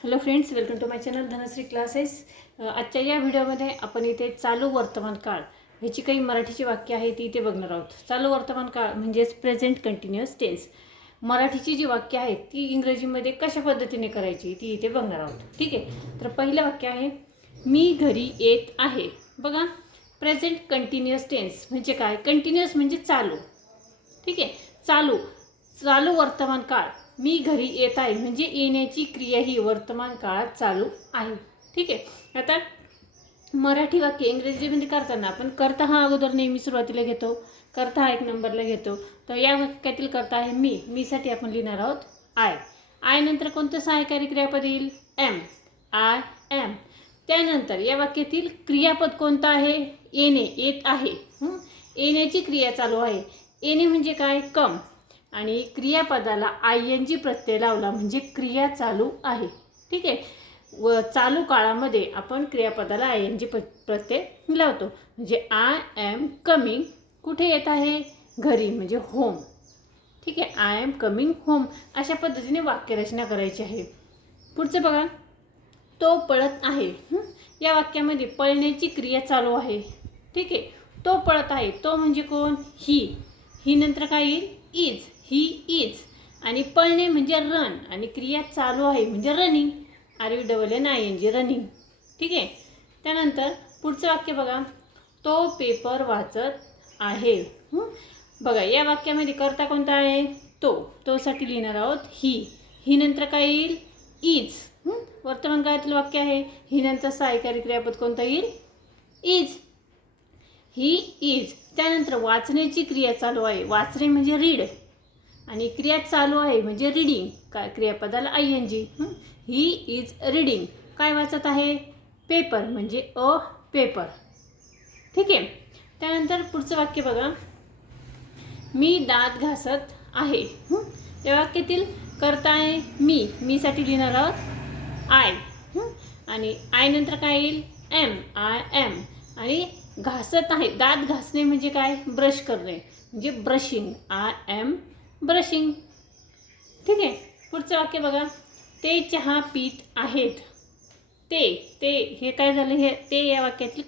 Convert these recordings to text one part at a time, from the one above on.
Hello friends welcome to my channel Dhanashree classes आजच्या या व्हिडिओमध्ये आपण इथे चालू वर्तमान काळ ह्याची काही मराठीची वाक्य आहे ती इथे बघणार आहोत. चालू वर्तमान काळ म्हणजेच प्रेझेंट कंटिन्युअस टेन्स मराठीची जी वाक्य आहेत ती इंग्रजीमध्ये कशा पद्धतीने करायची ती इथे बघणार आहोत. ठीक आहे? तर पहिलं वाक्य आहे मी घरी येत आहे. बघा प्रेझेंट कंटिन्युअस टेन्स म्हणजे काय? कंटिन्युअस म्हणजे चालू. ठीक आहे? चालू. चालू वर्तमान काळ. मी घरी येत आहे. म्हणजे येण्याची क्रिया ही वर्तमान काळात चालू आहे. ठीक आहे? आता मराठी वाक्य इंग्रजीमध्ये करताना आपण करता हा अगोदर नेहमी सुरुवातीला घेतो. करता हा एक नंबरला घेतो. तर या वाक्यातील करता आहे मी. मीसाठी आपण लिहिणार आहोत आय. आय नंतर कोणतं सहायकारी क्रियापद येईल? एम. आय. एम. त्यानंतर या वाक्यातील क्रियापद कोणतं आहे? येणे. येत आहे. येण्याची क्रिया चालू आहे. येणे म्हणजे काय? कम. आणि क्रियापदाला आय एन जी प्रत्यय लावला म्हणजे क्रिया चालू आहे. ठीक आहे? व चालू काळामध्ये आपण क्रियापदाला आय एन जी प्रत्यय लावतो. म्हणजे आय एम कमिंग कुठे येत आहे? घरी म्हणजे होम. ठीक आहे? आय एम कमिंग होम अशा पद्धतीने वाक्यरचना करायची आहे. पुढचं बघा. तो पळत आहे. या वाक्यामध्ये पळण्याची क्रिया चालू आहे. ठीक आहे? तो पळत आहे. तो म्हणजे कोण? ही. ही नंतर काय येईल? इज. ही इज आणि पळणे म्हणजे रन आणि क्रिया चालू आहे म्हणजे running R U double N I N G running ठीक आहे? त्यानंतर पुढचं वाक्य बघा. तो पेपर वाचत आहे. बघा या वाक्यामध्ये करता कोणता आहे? तो. तोसाठी लिहिणार आहोत ही ही नंतर काय येईल? इज वर्तमान काळातील वाक्य आहे. ही नंतर सहायकारी क्रियापद कोणता येईल? इज ही इज त्यानंतर वाचण्याची क्रिया चालू आहे. वाचणे म्हणजे रीड आणि क्रिया चालू आहे म्हणजे रीडिंग काय क्रियापदाला I N G he is reading काय वाचत आहे? पेपर म्हणजे अ पेपर ठीक आहे? त्यानंतर पुढचं वाक्य बघा. मी दात घासत आहे. या वाक्यातील करता आहे मी. मीसाठी लिहिणार आहोत आय आणि आय नंतर काय येईल? एम आय एम आणि घासत आहे. दात घासणे म्हणजे काय? ब्रश करणे. म्हणजे ब्रशिंग आय एम ब्रशिंग. ठीक आहे. पुढचं वाक्य बघा. ते चहा पीत आहेत. ते ते हे काय झालं? हे ते या वाक्यातील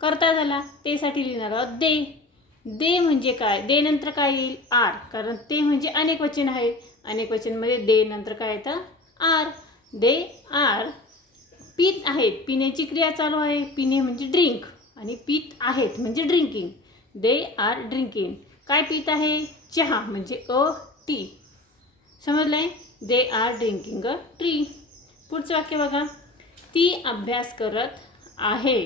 करता झाला. तेसाठी लिहिणार आहोत दे. दे म्हणजे काय? दे नंतर काय येईल? आर. कारण ते म्हणजे अनेक वचन आहे. अनेक वचनमध्ये म्हणजे दे नंतर काय येतं? आर. They are. पीत आहेत. पिण्याची क्रिया चालू आहे. पिणे म्हणजे ड्रिंक. आणि पीत आहेत म्हणजे ड्रिंकिंग. They are drinking. काय पीत आहे? चहा म्हणजे a tea. समजलंय? They are drinking a tea पुढचं वाक्य बघा. ती अभ्यास करत आहे.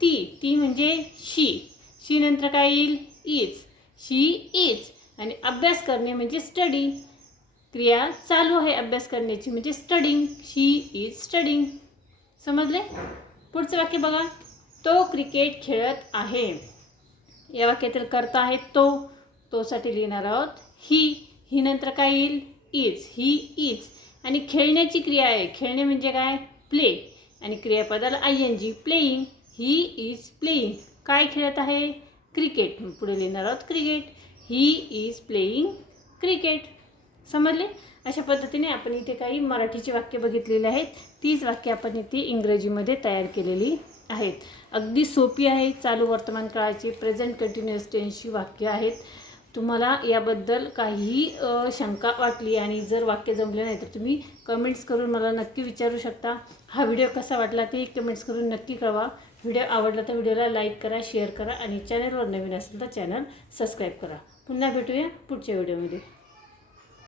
ती ती म्हणजे शी शी नंतर काय येईल? इज शी इज आणि अभ्यास करणे म्हणजे स्टडी क्रिया चालू आहे अभ्यास करण्याची म्हणजे स्टडिंग शी इज स्टडिंग समजले पुढचं वाक्य बघा. तो क्रिकेट खेळत आहे. या वाक्यातील करता आहे तो. तोसाठी लिहिणार आहोत ही ही नंतर काय येईल? इज ही इज आणि खेळण्याची क्रिया आहे. खेळणे म्हणजे काय? प्ले. आणि क्रियापदाला I N G playing he is playing काय खेळत आहे? क्रिकेट. पुढे लिहिणार आहोत cricket. He is playing cricket समजले? अशा पद्धतीने आपण इथे काही मराठीची वाक्य बघितलेली आहेत. तीच वाक्य आपण इथे इंग्रजीमध्ये तयार केलेली आहेत. अगदी सोपी आहे चालू वर्तमान काळाची प्रेझेंट कंटिन्युअस टेन्सची वाक्य आहेत. तुम्हाला याबद्दल काही शंका वाटली आणि जर वाक्य जमले नाही तर तुम्ही कमेंट्स करून मला नक्की विचारू शकता. हा व्हिडिओ कसा वाटला ते कमेंट्स करून नक्की कळवा. व्हिडिओ आवडला तर व्हिडिओला लाईक करा शेअर करा आणि चॅनलवर नवीन असेल तर चॅनल सबस्क्राईब करा. पुन्हा भेटूया पुढच्या व्हिडिओमध्ये